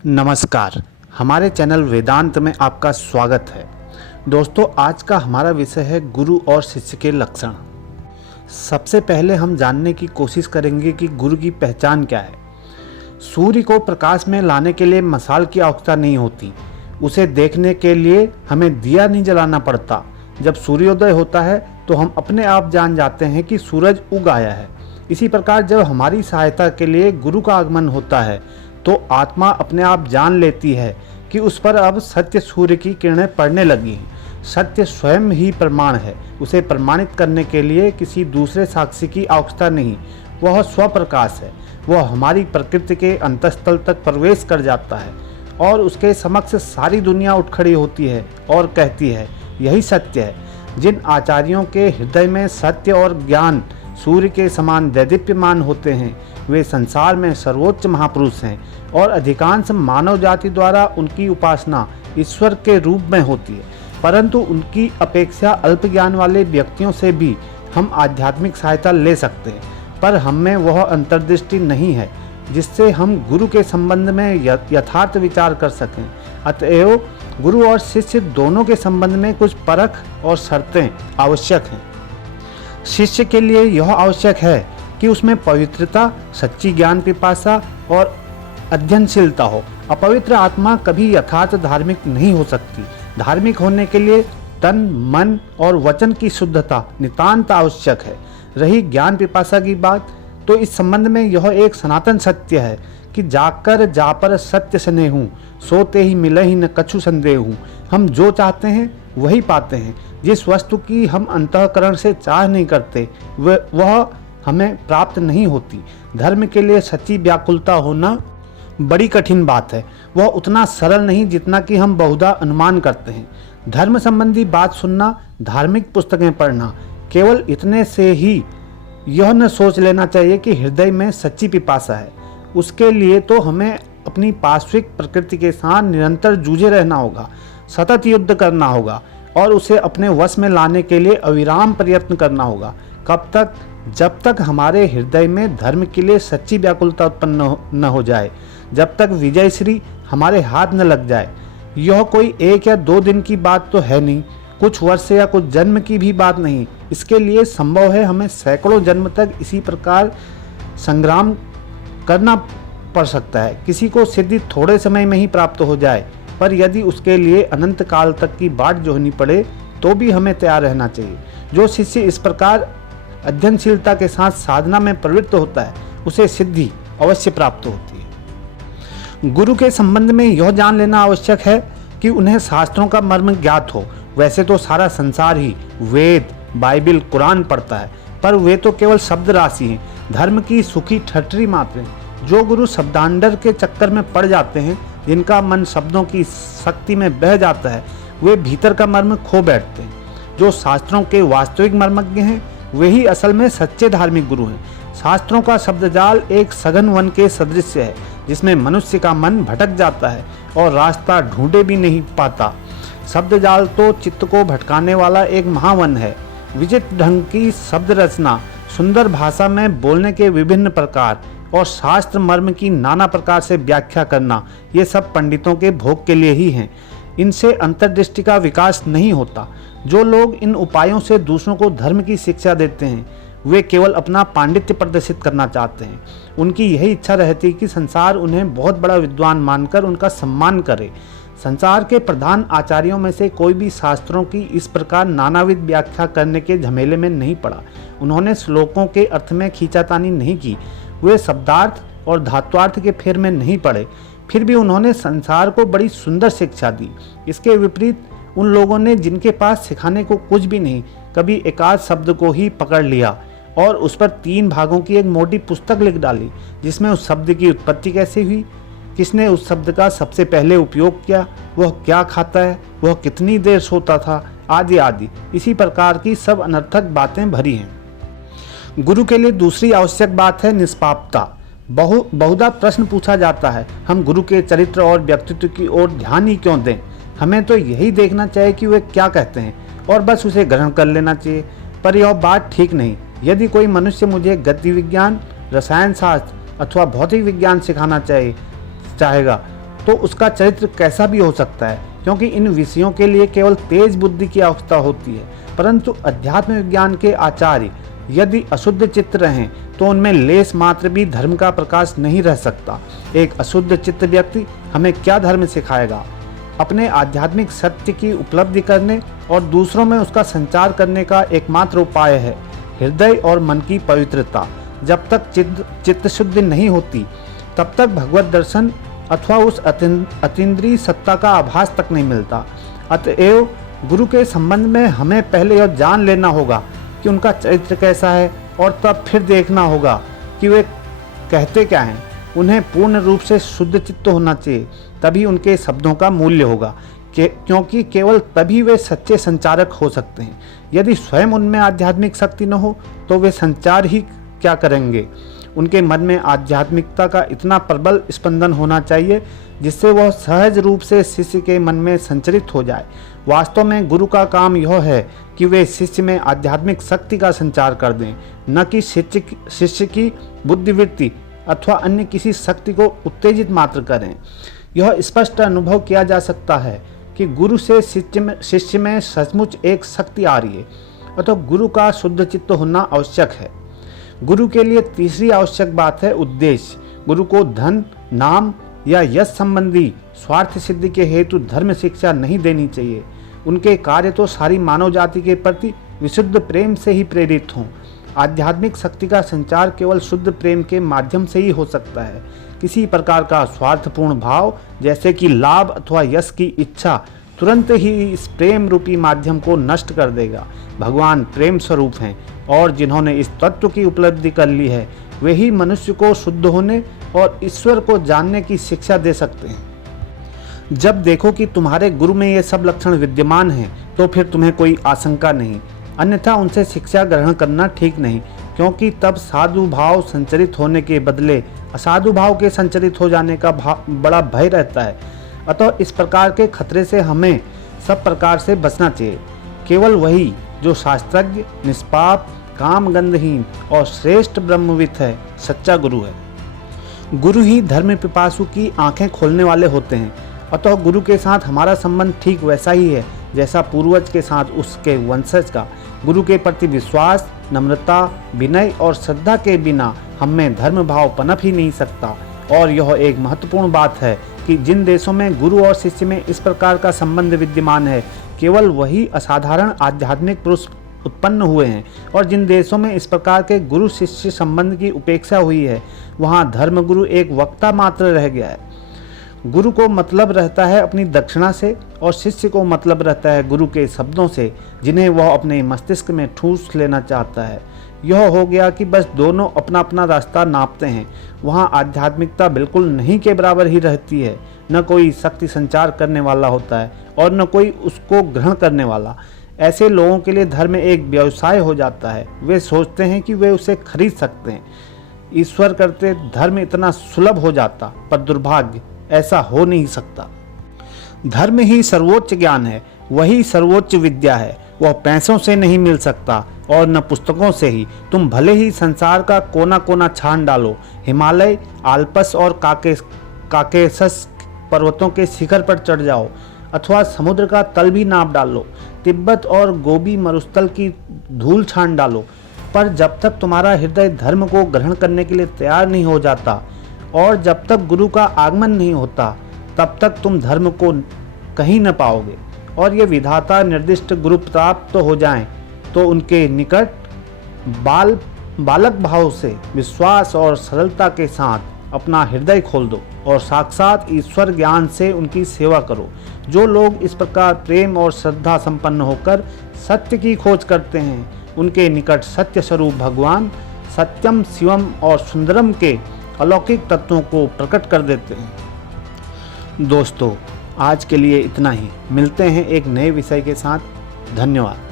नमस्कार। हमारे चैनल वेदांत में आपका स्वागत है। दोस्तों, आज का हमारा विषय है गुरु और शिष्य के लक्षण। सबसे पहले हम जानने की कोशिश करेंगे कि गुरु की पहचान क्या है। सूर्य को प्रकाश में लाने के लिए मशाल की आवश्यकता नहीं होती। उसे देखने के लिए हमें दिया नहीं जलाना पड़ता। जब सूर्योदय होता है तो हम अपने आप जान जाते हैं कि सूरज उग आया है। इसी प्रकार जब हमारी सहायता के लिए गुरु का आगमन होता है तो आत्मा अपने आप जान लेती है कि उस पर अब सत्य सूर्य की किरणें पड़ने लगी हैं। सत्य स्वयं ही प्रमाण है। उसे प्रमाणित करने के लिए किसी दूसरे साक्षी की आवश्यकता नहीं। वह स्वप्रकाश है। वह हमारी प्रकृति के अंतस्थल तक प्रवेश कर जाता है और उसके समक्ष सारी दुनिया उठ खड़ी होती है और कहती है, यही सत्य है। जिन आचार्यों के हृदय में सत्य और ज्ञान सूर्य के समान दैदीप्यमान होते हैं, वे संसार में सर्वोच्च महापुरुष हैं और अधिकांश मानव जाति द्वारा उनकी उपासना ईश्वर के रूप में होती है। परंतु उनकी अपेक्षा अल्प ज्ञान वाले व्यक्तियों से भी हम आध्यात्मिक सहायता ले सकते हैं, पर हम में वह अंतर्दृष्टि नहीं है जिससे हम गुरु के संबंध में यथार्थ विचार कर सकें। अतएव गुरु और शिष्य दोनों के संबंध में कुछ परख और शर्तें आवश्यक हैं। शिष्य के लिए यह आवश्यक है कि उसमें पवित्रता, सच्ची ज्ञान पिपासा और अध्ययनशीलता हो। अपवित्र आत्मा कभी यथार्थ धार्मिक नहीं हो सकती। धार्मिक होने के लिए तन, मन और वचन की शुद्धता नितांत आवश्यक है। रही ज्ञान पिपासा की बात, तो इस संबंध में यह एक सनातन सत्य है कि जाकर जा पर सत्य स्नेहु, सोते ही मिले ही न कछु संदेहु। हम जो चाहते हैं वही पाते हैं। जिस वस्तु की हम अंतःकरण से चाह नहीं करते वह हमें प्राप्त नहीं होती। धर्म के लिए सच्ची व्याकुलता होना बड़ी कठिन बात है। वह उतना सरल नहीं जितना कि हम बहुधा अनुमान करते हैं। धर्म संबंधी बात सुनना, धार्मिक पुस्तकें पढ़ना, केवल इतने से ही यह न सोच लेना चाहिए कि हृदय में सच्ची पिपासा है। उसके लिए तो हमें अपनी पार्श्विक प्रकृति के साथ निरंतर जूझे रहना होगा, सतत युद्ध करना होगा और उसे अपने वश में लाने के लिए अविराम प्रयत्न करना होगा। कब तक? जब तक हमारे हृदय में धर्म के लिए सच्ची व्याकुलता उत्पन्न न हो जाए, जब तक विजयश्री हमारे हाथ न लग जाए। यह कोई 1 या 2 दिन की बात तो है नहीं, कुछ वर्ष या कुछ जन्म की भी बात नहीं। इसके लिए संभव है हमें सैकड़ों जन्म तक इसी प्रकार संग्राम करना पड़ सकता है। किसी को सिद्धि थोड़े समय में ही प्राप्त हो जाए, पर यदि उसके लिए अनंत काल तक की बाट जोहनी पड़े तो भी हमें तैयार रहना चाहिए। जो शिष्य इस प्रकार अध्ययनशीलता के साथ साधना में प्रवृत्त होता है, उसे सिद्धि अवश्य प्राप्त होती है। गुरु के संबंध में यह जान लेना आवश्यक है कि उन्हें शास्त्रों का मर्म ज्ञात हो। वैसे तो सारा संसार ही वेद, बाइबिल, कुरान पढ़ता है, पर वे तो केवल शब्द राशि हैं, धर्म की सूखी ठटरी मात्र हैं। जो गुरु शब्दांडर के चक्कर में पड़ जाते हैं, जिनका मन शब्दों की शक्ति में बह जाता है, वे भीतर का मर्म खो बैठते हैं। जो शास्त्रों के वास्तविक मर्मज्ञ हैं, वे ही असल में सच्चे धार्मिक गुरु हैं। शास्त्रों का शब्दजाल एक सघन वन के सदृश है, जिसमें मनुष्य का मन भटक जाता है और रास्ता ढूंढे भी नहीं पाता। शब्दजाल तो चित्त को भटकाने वाला एक महावन है। विचित्र ढंग की शब्द रचना, सुंदर भाषा में बोलने के विभिन्न प्रकार और शास्त्र मर्म की नाना प्रकार से व्याख्या करना, ये सब पंडितों के भोग के लिए ही हैं। इनसे अंतर्दृष्टि का विकास नहीं होता। जो लोग इन उपायों से दूसरों को धर्म की शिक्षा देते हैं, वे केवल अपना पांडित्य प्रदर्शित करना चाहते हैं। उनकी यही इच्छा रहती है कि संसार उन्हें बहुत बड़ा विद्वान मानकर उनका सम्मान करे। संसार के प्रधान आचार्यों में से कोई भी शास्त्रों की इस प्रकार नानाविध व्याख्या करने के झमेले में नहीं पड़ा। उन्होंने श्लोकों के अर्थ में खींचातानी नहीं की। वे शब्दार्थ और धात्वार्थ के फेर में नहीं पड़े। फिर भी उन्होंने संसार को बड़ी सुंदर शिक्षा दी। इसके विपरीत उन लोगों ने, जिनके पास सिखाने को कुछ भी नहीं, कभी एकाध शब्द को ही पकड़ लिया और उस पर 3 भागों की एक मोटी पुस्तक लिख डाली, जिसमें उस शब्द की उत्पत्ति कैसे हुई, किसने उस शब्द का सबसे पहले उपयोग किया, वह क्या खाता है, वह कितनी देर सोता था, आदि आदि। इसी प्रकार की सब अनर्थक बातें भरी हैं। गुरु के लिए दूसरी आवश्यक बात है निष्पापता। बहुधा प्रश्न पूछा जाता है, हम गुरु के चरित्र और व्यक्तित्व की ओर ध्यान ही क्यों दें? हमें तो यही देखना चाहिए कि वे क्या कहते हैं और बस उसे ग्रहण कर लेना चाहिए। पर यह बात ठीक नहीं। यदि कोई मनुष्य मुझे गति विज्ञान, रसायन शास्त्र अथवा भौतिक विज्ञान सिखाना चाहेगा तो उसका चरित्र कैसा भी हो सकता है, क्योंकि इन विषयों के लिए केवल तेज बुद्धि की आवश्यकता होती है। परंतु अध्यात्म विज्ञान के आचार्य यदि अशुद्ध चित्त रहें तो उनमें लेस मात्र भी धर्म का प्रकाश नहीं रह सकता। एक अशुद्ध चित्त व्यक्ति हमें क्या धर्म सिखाएगा? अपने आध्यात्मिक सत्य की उपलब्धि करने और दूसरों में उसका संचार करने का एकमात्र उपाय है हृदय और मन की पवित्रता। जब तक चित्त शुद्ध नहीं होती तब तक भगवत दर्शन अथवा उस अतीन्द्रिय सत्ता का आभास तक नहीं मिलता। अतएव गुरु के संबंध में हमें पहले यह जान लेना होगा कि उनका चरित्र कैसा है, और तब फिर देखना होगा कि वे कहते क्या हैं। उन्हें पूर्ण रूप से शुद्ध चित्त होना चाहिए, तभी उनके शब्दों का मूल्य होगा, क्योंकि केवल तभी वे सच्चे संचारक हो सकते हैं। यदि स्वयं उनमें आध्यात्मिक शक्ति न हो तो वे संचार ही क्या करेंगे। उनके मन में आध्यात्मिकता का इतना प्रबल स्पंदन होना चाहिए जिससे वह सहज रूप से शिष्य के मन में संचरित हो जाए। वास्तव में गुरु का काम यह है कि वे शिष्य में आध्यात्मिक शक्ति का संचार कर दें, न कि शिष्य की बुद्धिवृत्ति अथवा अन्य किसी शक्ति को उत्तेजित मात्र करें। यह स्पष्ट अनुभव किया जा सकता है कि गुरु से शिष्य में सचमुच एक शक्ति आ रही है, अतः गुरु का शुद्ध चित्त होना आवश्यक है। गुरु के लिए तीसरी आवश्यक बात है उद्देश्य। गुरु को धन, नाम या यश संबंधी स्वार्थ सिद्धि के हेतु धर्म शिक्षा नहीं देनी चाहिए। उनके कार्य तो सारी मानव जाति के प्रति विशुद्ध प्रेम से ही प्रेरित हों। आध्यात्मिक शक्ति का संचार केवल शुद्ध प्रेम के माध्यम से ही हो सकता है। किसी प्रकार का स्वार्थपूर्ण भाव जैसे कि लाभ अथवा यश की इच्छा तुरंत ही इस प्रेम रूपी माध्यम को नष्ट कर देगा। भगवान प्रेम स्वरूप हैं और जिन्होंने इस तत्व की उपलब्धि कर ली है वे ही मनुष्य को शुद्ध होने और ईश्वर को जानने की शिक्षा दे सकते हैं। जब देखो कि तुम्हारे गुरु में ये सब लक्षण विद्यमान हैं तो फिर तुम्हें कोई आशंका नहीं, अन्यथा उनसे शिक्षा ग्रहण करना ठीक नहीं, क्योंकि तब साधु भाव संचरित होने के बदले असाधु भाव के संचरित हो जाने का बड़ा भय रहता है। अतः इस प्रकार के खतरे से हमें सब प्रकार से बचना चाहिए। केवल वही जो शास्त्रज्ञ, निष्पाप, काम गंधहीन और श्रेष्ठ ब्रह्मविद है, सच्चा गुरु है। गुरु ही धर्म पिपासु की आंखें खोलने वाले होते हैं। अतः गुरु के साथ हमारा संबंध ठीक वैसा ही है जैसा पूर्वज के साथ उसके वंशज का। गुरु के प्रति विश्वास, नम्रता, विनय और श्रद्धा के बिना हम में धर्म भाव पनप ही नहीं सकता। और यह एक महत्वपूर्ण बात है कि जिन देशों में गुरु और शिष्य में इस प्रकार का संबंध विद्यमान है, केवल वही असाधारण आध्यात्मिक पुरुष उत्पन्न हुए हैं, और जिन देशों में इस प्रकार के गुरु शिष्य संबंध की उपेक्षा हुई है, वहाँ धर्मगुरु एक वक्ता मात्र रह गया है। गुरु को मतलब रहता है अपनी दक्षिणा से और शिष्य को मतलब रहता है गुरु के शब्दों से, जिन्हें वह अपने मस्तिष्क में ठूस लेना चाहता है। यह हो गया कि बस दोनों अपना अपना रास्ता नापते हैं। वहाँ आध्यात्मिकता बिल्कुल नहीं के बराबर ही रहती है। न कोई शक्ति संचार करने वाला होता है और न कोई उसको ग्रहण करने वाला। ऐसे लोगों के लिए धर्म एक व्यवसाय हो जाता है। वे सोचते हैं कि वे उसे खरीद सकते हैं। ईश्वर करते धर्म इतना सुलभ हो जाता, पर दुर्भाग्य ऐसा हो नहीं सकता। धर्म ही सर्वोच्च ज्ञान है, वही सर्वोच्च विद्या है। वह पैसों से नहीं मिल सकता और न पुस्तकों से ही। तुम भले ही संसार का कोना कोना छान डालो, हिमालय, आल्पस और काकेशस पर्वतों के शिखर पर चढ़ जाओ, अथवा समुद्र का तल भी नाप डालो, तिब्बत और गोबी मरुस्थल की धूल छान डालो, पर जब तक तुम्हारा हृदय धर्म को ग्रहण करने के लिए तैयार नहीं हो जाता और जब तक गुरु का आगमन नहीं होता, तब तक तुम धर्म को कहीं न पाओगे। और ये विधाता निर्दिष्ट गुरु प्राप्त हो जाएं तो उनके निकट बालक भाव से विश्वास और सरलता के साथ अपना हृदय खोल दो और साक्षात ईश्वर ज्ञान से उनकी सेवा करो। जो लोग इस प्रकार प्रेम और श्रद्धा संपन्न होकर सत्य की खोज करते हैं, उनके निकट सत्य स्वरूप भगवान सत्यम, शिवम और सुंदरम के अलौकिक तत्वों को प्रकट कर देते हैं। दोस्तों, आज के लिए इतना ही। मिलते हैं एक नए विषय के साथ। धन्यवाद।